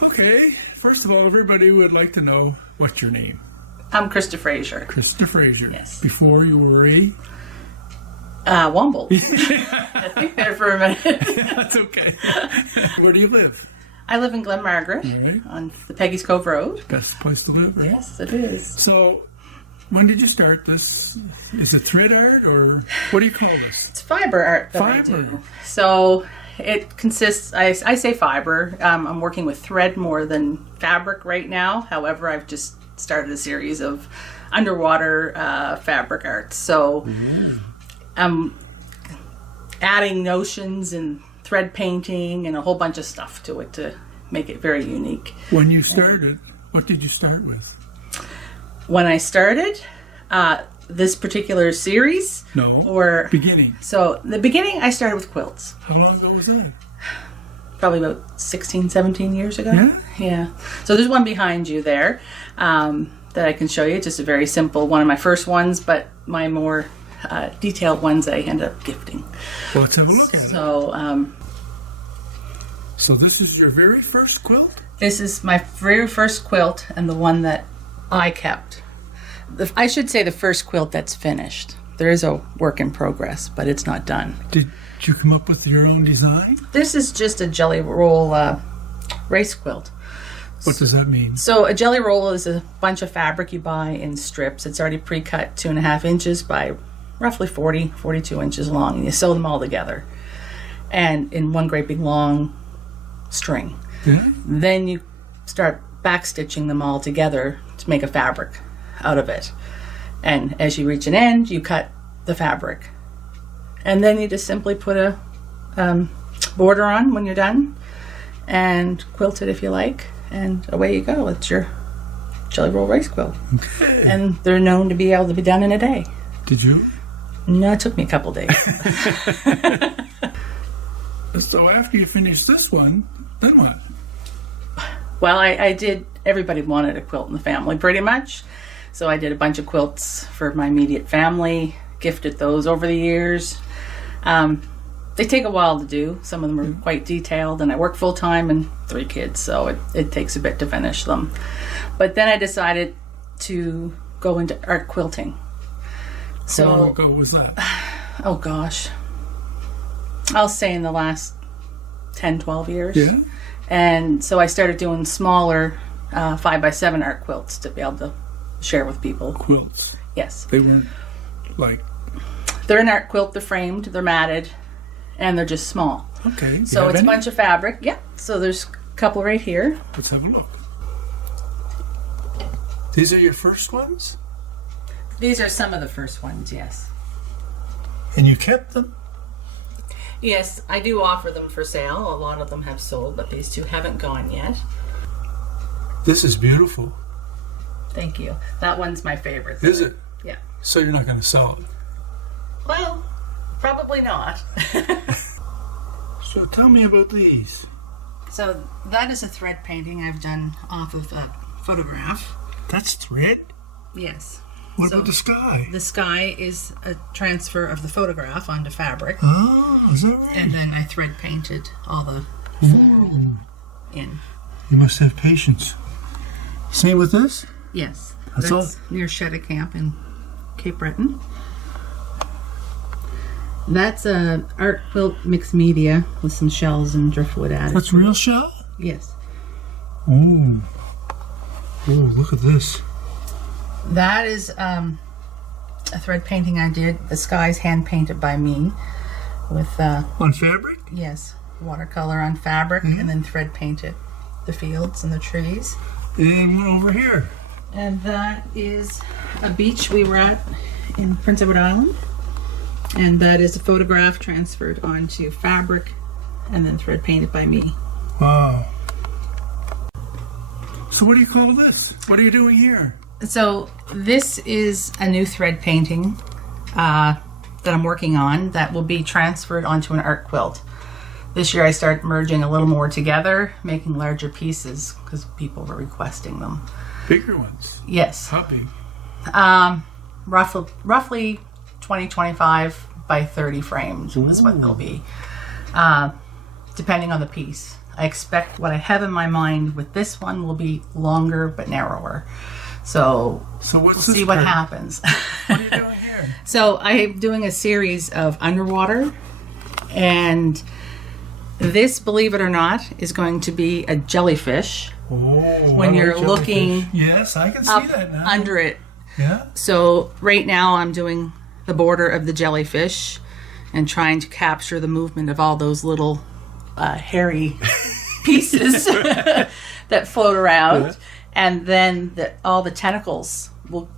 Okay, first of all, everybody would like to know what's your name. I'm Krista Fraser. Krista Fraser. Yes. Before you were a... Womble. I think there for a minute. That's okay. Where do you live? I live in Glen Margaret Right. on the Peggy's Cove Road. Best place to live, right? Yes, it is. So, when did you start this? Is it thread art, or what do you call this? It's fiber art that I do. So it consists, I say fiber. I'm working with thread more than fabric right now. However, I've just started a series of underwater fabric arts. So I'm adding notions and thread painting and a whole bunch of stuff to it to make it very unique. When you started, what did you start with? When I started this particular series, beginning. So the beginning, I started with quilts. How long ago was that? Probably about 16, 17 years ago. Yeah? Yeah. So there's one behind you there that I can show you. Just a very simple one of my first ones, but my more detailed ones I end up gifting. Well, let's have a look at it. So this is your very first quilt? This is my very first quilt and the one that I kept. I should say the first quilt that's finished. There is a work in progress, but it's not done. Did you come up with your own design? This is just a jelly roll race quilt. What does that mean? So a jelly roll is a bunch of fabric you buy in strips. It's already pre-cut 2.5 inches by roughly 42 inches long, and you sew them all together and in one great big long string. Yeah. Then you start back stitching them all together to make a fabric out of it. And as you reach an end, you cut the fabric. And then you just simply put a border on when you're done and quilt it if you like. And away you go. It's your jelly roll race quilt. Okay. And they're known to be able to be done in a day. Did you? No, it took me a couple days. So after you finish this one, then what? Well, I did, everybody wanted a quilt in the family pretty much. So I did a bunch of quilts for my immediate family, gifted those over the years. They take a while to do. Some of them are quite detailed, and I work full time and 3 kids, so it takes a bit to finish them. But then I decided to go into art quilting. So, how long ago was that? Oh gosh. I'll say in the last 10, 12 years. Yeah? And so I started doing smaller 5x7 art quilts to be able to share with people. Quilts? Yes. They weren't like... They're an art quilt, they're framed, they're matted, and they're just small. Okay. So it's a bunch of fabric. Yeah. So there's a couple right here. Let's have a look. These are your first ones? These are some of the first ones, yes. And you kept them? Yes, I do offer them for sale. A lot of them have sold, but these 2 haven't gone yet. This is beautiful. Thank you. That one's my favorite. Is it? Yeah. So you're not going to sell it? Well, probably not. So tell me about these. So that is a thread painting I've done off of a photograph. That's thread? Yes. What about the sky? The sky is a transfer of the photograph onto fabric. Oh, is that right? And then I thread painted all the fold in. You must have patience. Same with this? Yes. That's all? Near Camp in Cape Breton. That's a art quilt mixed media with some shells and driftwood added. That's real shell? Yes. Oh. Oh, look at this. That is a thread painting I did. The sky's hand painted by me with on fabric? Yes, watercolor on fabric, and then thread painted the fields and the trees. And one over here. And that is a beach we were at in Prince Edward Island. And that is a photograph transferred onto fabric and then thread painted by me. Wow. So what do you call this? What are you doing here? So this is a new thread painting that I'm working on that will be transferred onto an art quilt. This year I started merging a little more together, making larger pieces because people were requesting them. Bigger ones? Yes. How big? Roughly 20-25 by 30 frames is what they'll be, depending on the piece. I expect what I have in my mind with this one will be longer but narrower. So we'll see what happens. What are you doing here? So I'm doing a series of underwater, and this, believe it or not, is going to be a jellyfish. Oh, when you're looking yes, I can see that now. under it. Yeah. So right now I'm doing the border of the jellyfish and trying to capture the movement of all those little hairy pieces that float around. Yeah. And then all the tentacles will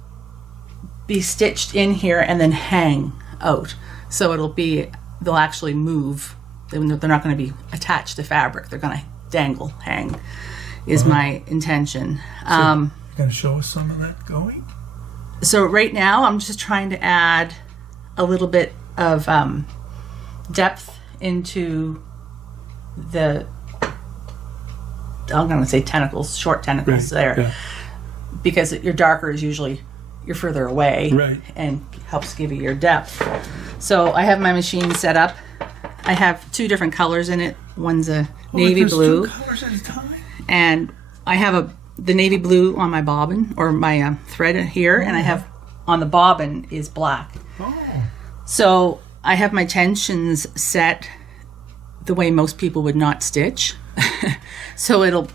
be stitched in here and then hang out. So they'll actually move. They're not going to be attached to fabric. They're going to dangle, hang, is my intention. So you're going to show us some of that going? So right now I'm just trying to add a little bit of depth into the, I'm going to say tentacles, short tentacles there. Yeah. Because your darker is usually, you're further away. Right. And helps give you your depth. So I have my machine set up. I have 2 different colors in it. One's a navy blue. 2 colors at a time? And I have the navy blue on my bobbin, or my thread here, and I have on the bobbin is black. Oh. So I have my tensions set the way most people would not stitch. So it'll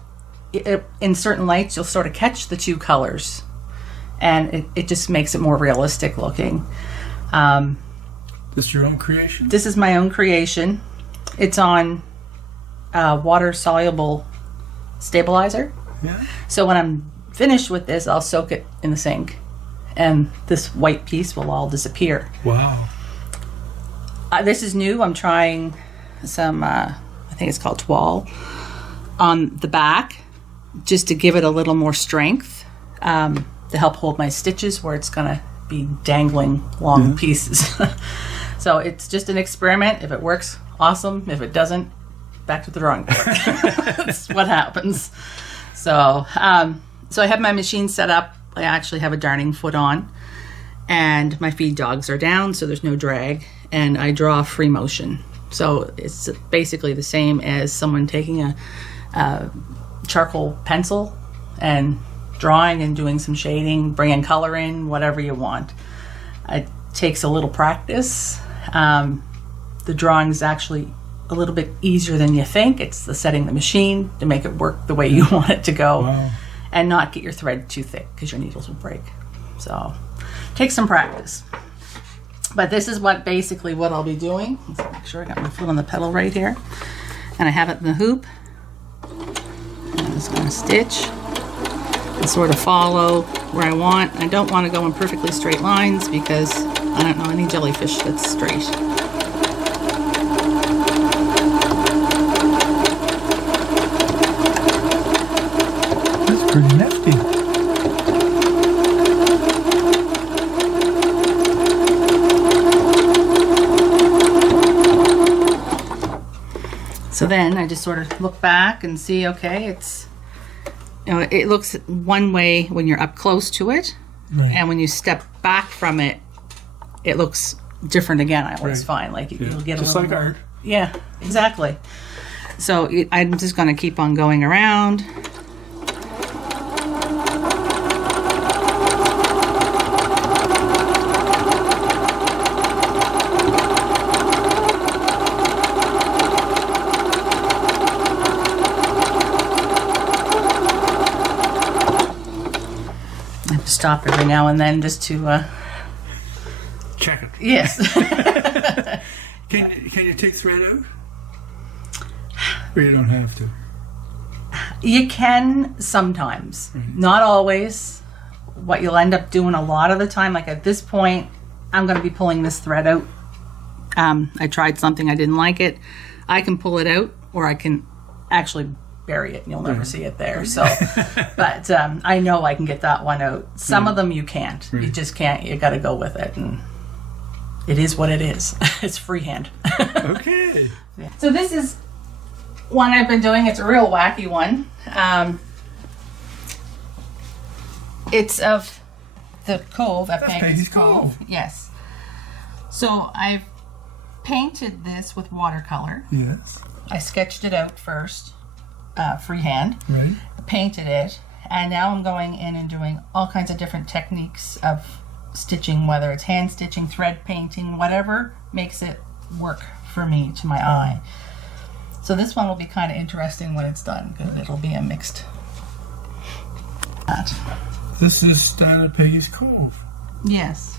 in certain lights you'll sort of catch the 2 colors, and it just makes it more realistic looking. This is your own creation? This is my own creation. It's on water soluble stabilizer. Yeah. So when I'm finished with this, I'll soak it in the sink, and this white piece will all disappear. Wow. This is new. I'm trying some, I think it's called toile, on the back, just to give it a little more strength, to help hold my stitches where it's going to be dangling long pieces. So it's just an experiment. If it works, awesome. If it doesn't, back to the drawing board. That's what happens. So so I have my machine set up. I actually have a darning foot on, and my feed dogs are down, so there's no drag, and I draw free motion. So it's basically the same as someone taking a charcoal pencil and drawing and doing some shading, bringing color in, whatever you want. It takes a little practice. The drawing is actually a little bit easier than you think. It's the setting the machine to make it work the way you want it to go. Wow. And not get your thread too thick because your needles will break. So take some practice. But this is basically what I'll be doing. Let's make sure I got my foot on the pedal right here. And I have it in the hoop. I'm just going to stitch and sort of follow where I want. I don't want to go in perfectly straight lines because I don't know any jellyfish that's straight. That's pretty nifty. So then I just sort of look back and see, okay, it looks one way when you're up close to it, right. And when you step back from it, it looks different again. I always find you'll get just a little like art. Yeah, exactly. So I'm just going to keep on going around. Stop every now and then just to check it. Yes. Can you take thread out? Or you don't have to? You can sometimes. Right. Not always. What you'll end up doing a lot of the time, like at this point, I'm going to be pulling this thread out. I tried something, I didn't like it. I can pull it out, or I can actually bury it and you'll never see it there. So, but I know I can get that one out. Some of them you can't. You just can't. You got to go with it, and it is what it is. It's freehand. Okay. Yeah. So this is one I've been doing. It's a real wacky one. It's of the cove at Peggy's Cove. Yes. So I've painted this with watercolor. Yes. I sketched it out first, freehand, Right. painted it, and now I'm going in and doing all kinds of different techniques of stitching, whether it's hand stitching, thread painting, whatever makes it work for me to my eye. So this one will be kind of interesting when it's done, because it'll be a mixed art. This is down at Peggy's Cove. Yes.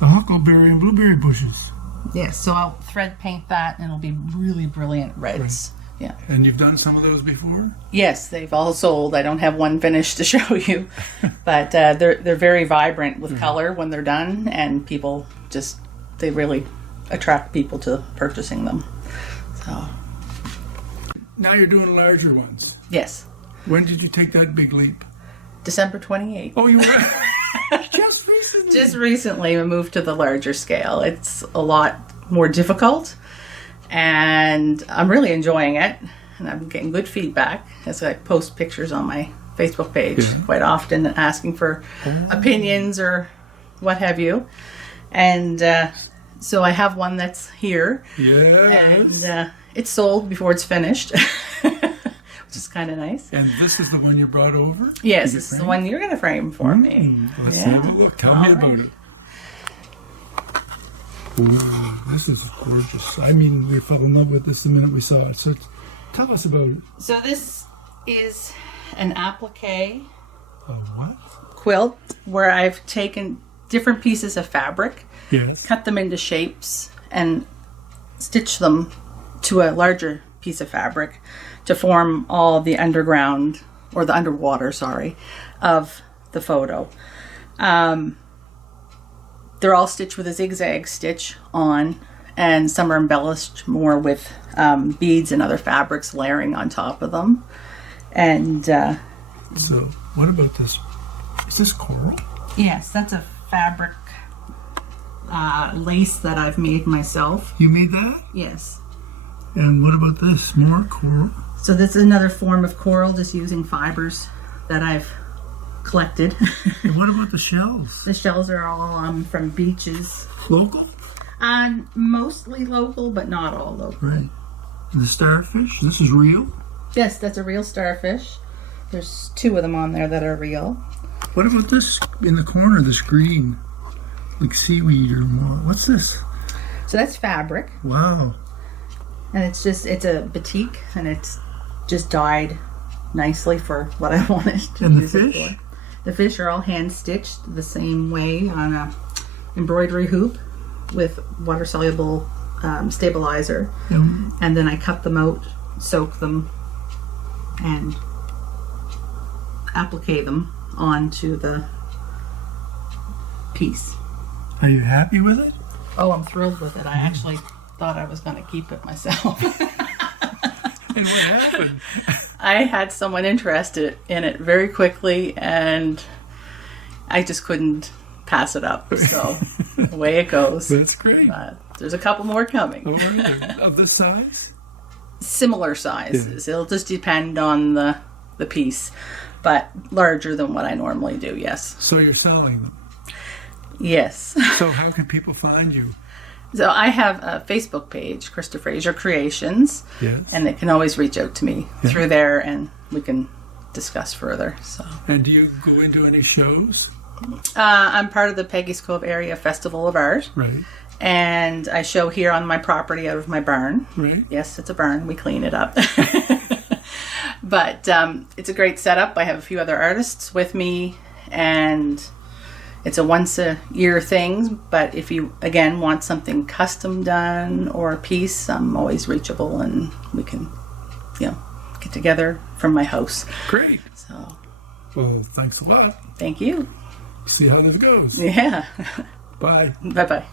The huckleberry and blueberry bushes. Yes, so I'll thread paint that and it'll be really brilliant reds. Yeah. And you've done some of those before? Yes, they've all sold. I don't have one finished to show you, but they're very vibrant with color when they're done, and people they really attract people to purchasing them. So. Now you're doing larger ones. Yes. When did you take that big leap? December 28th. Oh, you were just recently. Just recently we moved to the larger scale. It's a lot more difficult, and I'm really enjoying it, and I'm getting good feedback as I post pictures on my Facebook page quite often, asking for opinions or what have you. And so I have one that's here. Yes. And it's sold before it's finished, which is kind of nice. And this is the one you brought over? Yes, this is the one you're going to frame for me. Let's have a look. Tell me about it. Ooh, this is gorgeous. I mean, we fell in love with this the minute we saw it. So tell us about it. So this is an applique A what? quilt where I've taken different pieces of fabric, Yes. cut them into shapes, and stitched them to a larger piece of fabric to form all the underground, or the underwater, sorry, of the photo. They're all stitched with a zigzag stitch on, and some are embellished more with beads and other fabrics layering on top of them. And So, what about this? Is this coral? yes, that's a fabric lace that I've made myself. You made that? Yes. And what about this? More coral? So this is another form of coral, just using fibers that I've collected. And what about the shells? The shells are all from beaches. Local? Mostly local, but not all local. Right. And the starfish? This is real? Yes, that's a real starfish. There's 2 of them on there that are real. What about this in the corner, this green? Like seaweed or what? What's this? So that's fabric, Wow. and it's a batik, and it's just dyed nicely for what I wanted to And the use it fish? for. The fish are all hand stitched the same way on a embroidery hoop with water soluble stabilizer, Yeah. and then I cut them out, soak them, and applique them onto the piece. Are you happy with it? Oh, I'm thrilled with it. I actually thought I was going to keep it myself. And what happened? I had someone interested in it very quickly, and I just couldn't pass it up. So away it goes. That's great. But there's a couple more coming. Oh, are there? Of this size? Similar sizes. It'll just depend on the piece, but larger than what I normally do, yes. So you're selling them. Yes. So how can people find you? So I have a Facebook page, Krista Fraser Creations, Yes. and they can always reach out to me through there, and we can discuss further. So And do you go into any shows? I'm part of the Peggy's Cove Area Festival of Art, Right. and I show here on my property out of my barn. Right. Yes, it's a barn. We clean it up. But it's a great setup. I have a few other artists with me, and it's a once-a-year thing. But if you, again, want something custom done or a piece, I'm always reachable, and we can, get together from my house. Great. So, Well, thanks a lot. thank you. See how this goes. Yeah. Bye. Bye-bye.